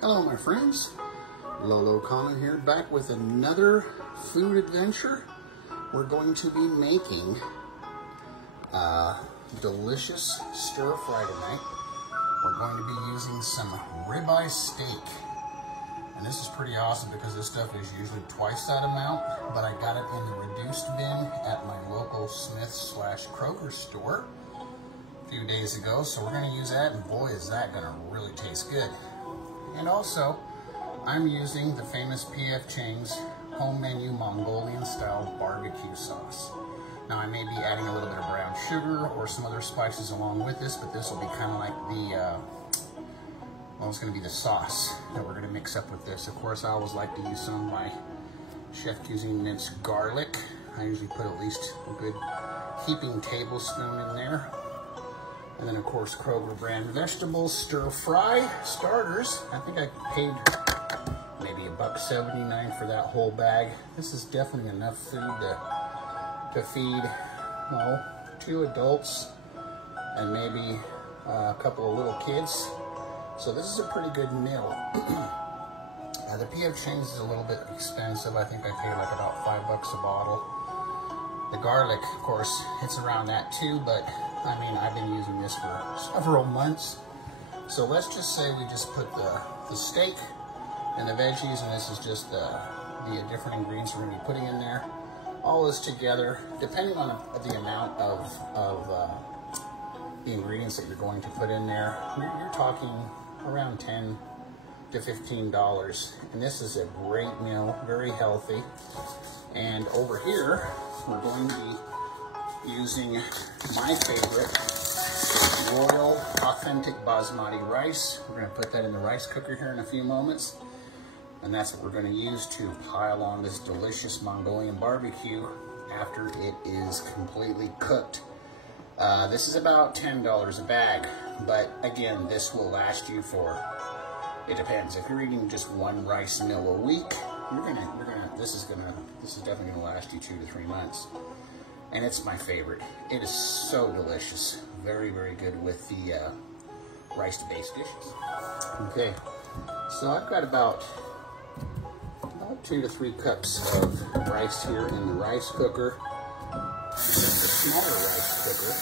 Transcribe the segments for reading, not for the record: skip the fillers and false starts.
Hello my friends, Lolo Common here, back with another food adventure. We're going to be making a delicious stir fry tonight. We're going to be using some ribeye steak. And this is pretty awesome because this stuff is usually twice that amount, but I got it in the reduced bin at my local Smith/Kroger store a few days ago. So we're gonna use that, and boy is that gonna really taste good. And also, I'm using the famous P.F. Chang's home menu Mongolian style barbecue sauce. Now I may be adding a little bit of brown sugar or some other spices along with this, but this will be kind of like the, well, it's going to be the sauce that we're going to mix up with this. Of course, I always like to use some of my Chef Cuisine minced garlic. I usually put at least a good heaping tablespoon in there. And then, of course, Kroger brand vegetables, stir fry, starters. I think I paid maybe $1.79 for that whole bag. This is definitely enough food to feed, well, 2 adults and maybe a couple of little kids. So this is a pretty good meal. The P.F. Chang's is a little bit expensive. I think I paid like about $5 a bottle. The garlic, of course, it's around that too, but I mean, I've been using this for several months. So let's just say we just put the steak and the veggies, and this is just the different ingredients we're gonna be putting in there. All this together, depending on the amount of the ingredients that you're going to put in there, you're talking around $10 to $15. And this is a great meal, very healthy. And over here, we're going to be using my favorite Royal Authentic Basmati rice. We're gonna put that in the rice cooker here in a few moments. And that's what we're gonna use to pile on this delicious Mongolian barbecue after it is completely cooked. This is about $10 a bag, but again, this will last you for, it depends. If you're eating just one rice meal a week, this is definitely gonna last you 2 to 3 months. And it's my favorite. It is so delicious. Very, very good with the rice-based dishes. Okay, so I've got about 2 to 3 cups of rice here in the rice cooker. It's a smaller rice cooker.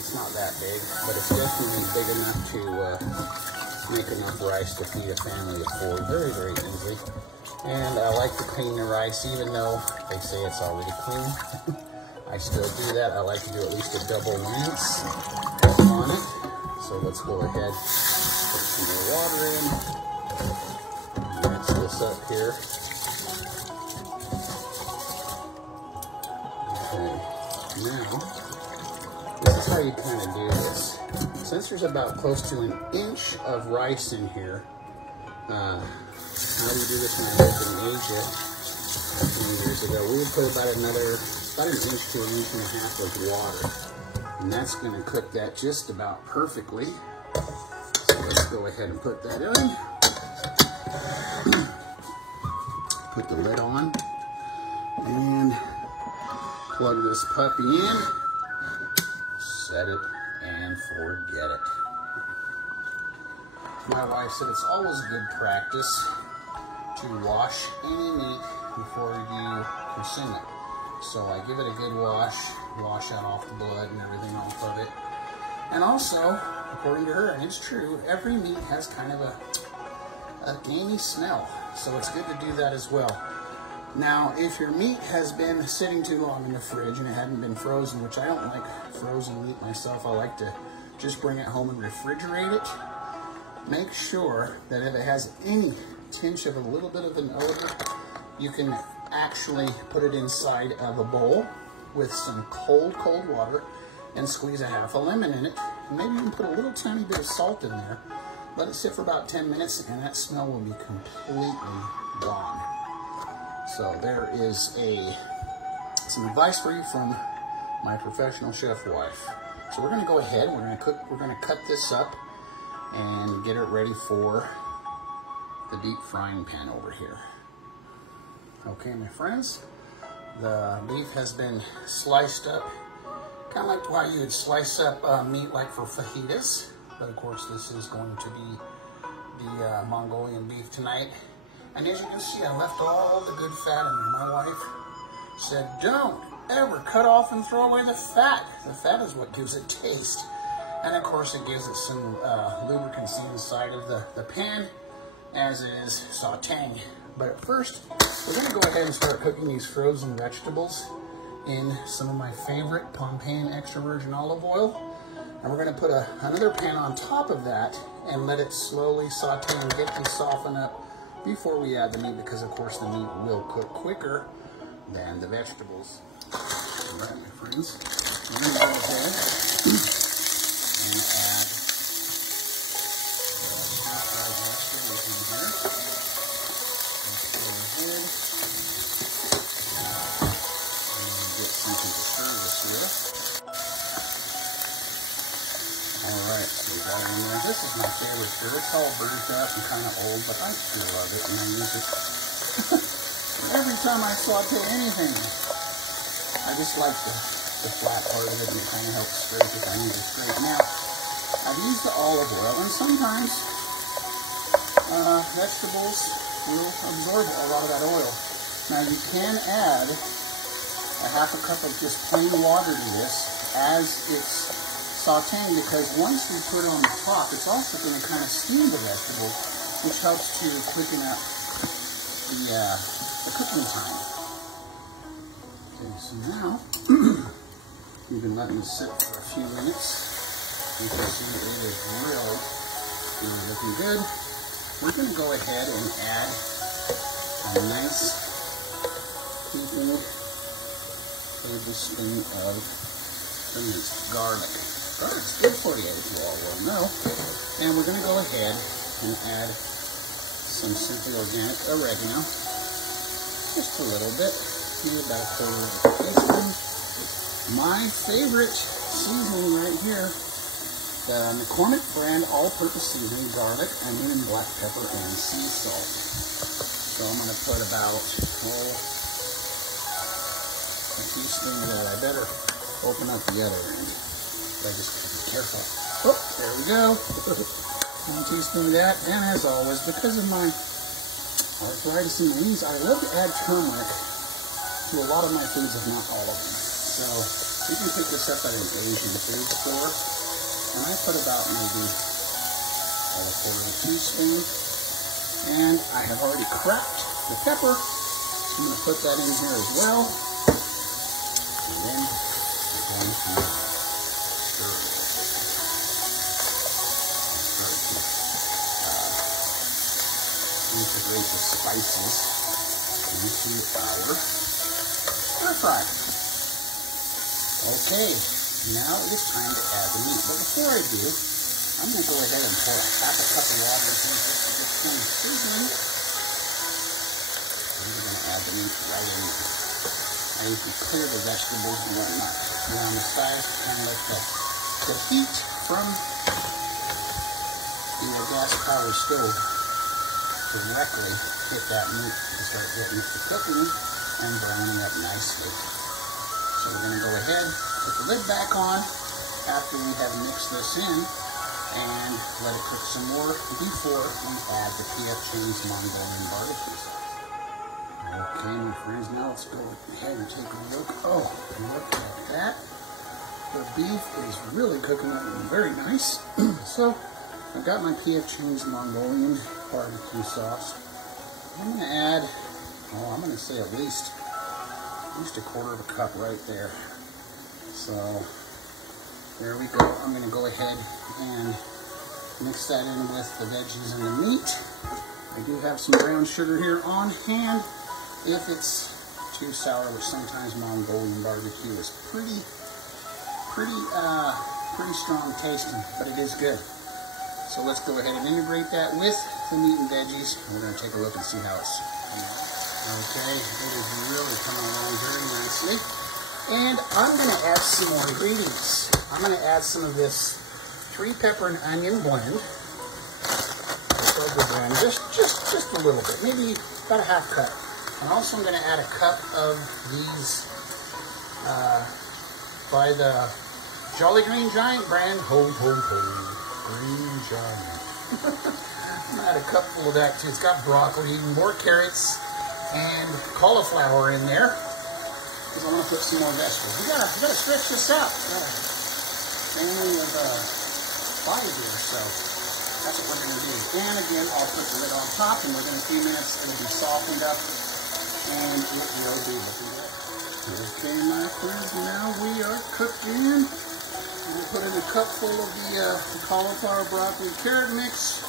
It's not that big, but it's definitely big enough to make enough rice to feed a family of 4 very, very easily. And I like to clean the rice, even though they say it's already clean. I still do that. I like to do at least a double rinse on it. So let's go ahead, put some more water in. Rinse this up here. Okay, now, this is how you kind of do this. Since there's about close to an inch of rice in here, how do you do this when I lived in Asia a few years ago? We would put about an inch to an inch and a half of water. And that's going to cook that just about perfectly. So let's go ahead and put that in. Put the lid on. And plug this puppy in. Set it and forget it. My wife said it's always good practice to wash any meat before you consume it. So I give it a good wash out all the blood and everything off of it. And also, according to her, and it's true, every meat has kind of a gamey smell. So it's good to do that as well. Now, if your meat has been sitting too long in the fridge and it hadn't been frozen, which I don't like frozen meat myself, I like to just bring it home and refrigerate it. Make sure that if it has any tinge of a little bit of an odor, you can actually put it inside of a bowl with some cold water and squeeze a half a lemon in it. And maybe you can put a little tiny bit of salt in there. Let it sit for about 10 minutes and that smell will be completely gone. So there is some advice for you from my professional chef wife. So we're gonna go ahead and we're gonna cut this up and get it ready for the deep frying pan over here. Okay, my friends, the beef has been sliced up, kind of like how you would slice up meat like for fajitas, but of course this is going to be the Mongolian beef tonight. And as you can see, I left all the good fat in there. My wife said, don't ever cut off and throw away the fat. The fat is what gives it taste. And of course, it gives it some lubricancy inside of the pan as it is sauteing. But first, we're going to go ahead and start cooking these frozen vegetables in some of my favorite Pompeian extra virgin olive oil. And we're going to put another pan on top of that and let it slowly saute and get to soften up before we add the meat, because of course the meat will cook quicker than the vegetables. All right, my friends, we're going to go ahead and add stir-fried vegetables in here. Let's go ahead and get something to stir this with. Alright, so we got it in there. This is my favorite stir. It's all burnt up and kind of old, but I still love it and I use it every time I saute anything. I just like the flat part of it, and it kind of helps scrape if I need to scrape. Now, I've used the olive oil, and sometimes vegetables will absorb a lot of that oil. Now, you can add a half a cup of just plain water to this as it's sauteing, because once we put it on the top, it's also going to kind of steam the vegetable, which helps to quicken up the cooking time. Okay, so now you can let them sit for a few minutes. You can see it is really looking good. We're going to go ahead and add a nice heaping tablespoon of minced garlic. Garlic's good for you, as you all will know. And we're going to go ahead and add some simply organic oregano. Just a little bit. Maybe about a quarter of a teaspoon. My favorite seasoning right here, the McCormick brand all-purpose seasoning, garlic, onion, and black pepper, and sea salt. So I'm going to put about a teaspoon of that. I better open up the other end. I just gotta be careful. Oh, there we go. 1 teaspoon of that. And as always, because of my arthritis in the knees, I love to add turmeric to a lot of my foods, if not all of them. So you can pick this up at an Asian food store. And I put about maybe a quarter of a teaspoon. And I have already cracked the pepper. I'm going to put that in here as well. And then I'm going to integrate the spices into our stir fry. Okay, now it is time to add the meat. But before I do, I'm going to go ahead and pour half a cup of water into this kind of seasoning. And we're going to add the meat right in there. Now you can clear the vegetables and whatnot around the sides to kind of let the heat from the gas powered stove directly hit that meat and start getting it to cooking and browning up nicely. So we're going to go ahead, put the lid back on after we have mixed this in and let it cook some more before we add the P.F. Chang's Mongolian barbecue sauce. Okay, my friends, now let's go ahead and take a look. Oh, look at that. The beef is really cooking up very nice. So I've got my P.F. Chang's Mongolian barbecue sauce. I'm going to add, I'm going to say at least a quarter of a cup right there. So there we go. I'm going to go ahead and mix that in with the veggies and the meat. I do have some brown sugar here on hand if it's too sour, which sometimes Mongolian barbecue is pretty strong tasting, but it is good. So let's go ahead and integrate that with the meat and veggies. We're going to take a look and see how it's coming out. Okay, it is really coming along very nicely. And I'm going to add some more ingredients. I'm going to add some of this 3 pepper and onion blend. Just a little bit, maybe about a half cup. And also I'm going to add a cup of these by the Jolly Green Giant brand. Ho, ho, ho. Green Giant. Add a cupful of that too. It's got broccoli, more carrots, and cauliflower in there. Because I want to put some more vegetables. We gotta stretch this out. Got a family of 5 here, so that's what we're gonna do. And again, I'll put the lid on top, and within a few minutes it'll be softened up, and it will be looking good. Okay, my friends, now we are cooking. We'll put in a cupful of the cauliflower, broccoli, carrot mix,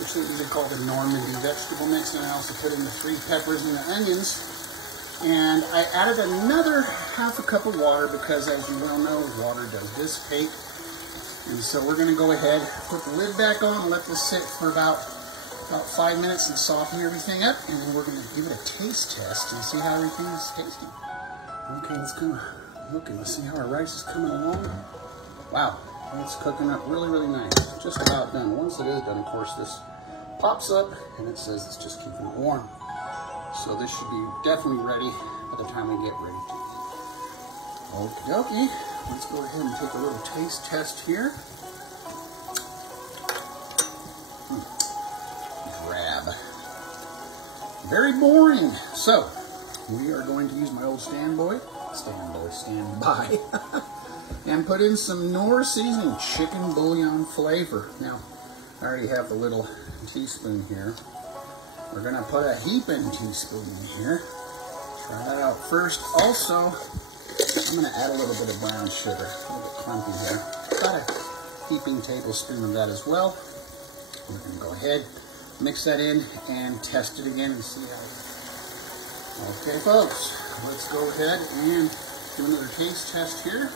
which they call the Normandy vegetable mix, and I also put in the 3 peppers and the onions. And I added another ½ cup of water because, as you well know, water does dissipate. And so we're going to go ahead, put the lid back on, and let this sit for about 5 minutes and soften everything up. And then we're going to give it a taste test and see how everything is tasting. Okay, let's go look and let's see how our rice is coming along. Wow, it's cooking up really, really nice. Just about done. Once it is done, of course, this pops up and it says it's just keeping it warm. So this should be definitely ready by the time we get ready to eat. Okie dokie. Let's go ahead and take a little taste test here. Drab. Very boring. So we are going to use my old standby, and put in some Knorr seasoning chicken bouillon flavor. Now, I already have the little teaspoon here. We're gonna put a heaping teaspoon in here. Try that out first. Also, I'm gonna add a little bit of brown sugar. A little bit clumpy here. About a heaping tablespoon of that as well. We're gonna go ahead, mix that in, and test it again and see how it goes. Okay, folks, let's go ahead and do another taste test here.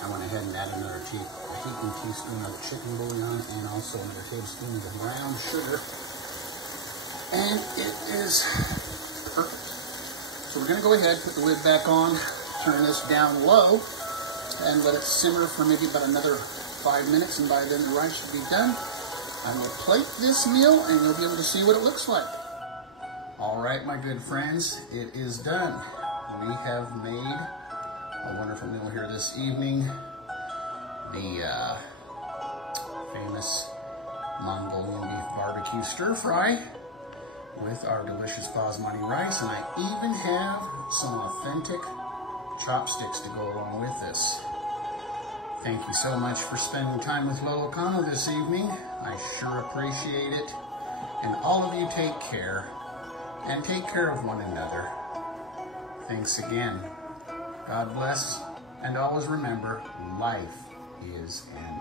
I went ahead and added another heaping teaspoon of chicken bouillon and also another tablespoon of the brown sugar. And it is perfect. So we're going to go ahead, put the lid back on, turn this down low, and let it simmer for maybe about another 5 minutes, and by then the rice should be done. I'm going to plate this meal, and you'll be able to see what it looks like. All right, my good friends, it is done. We have made a wonderful meal here this evening. The famous Mongolian beef barbecue stir fry with our delicious basmati rice, and I even have some authentic chopsticks to go along with this. Thank you so much for spending time with Lolo Kano this evening. I sure appreciate it. And all of you take care, and take care of one another. Thanks again. God bless, and always remember, life is an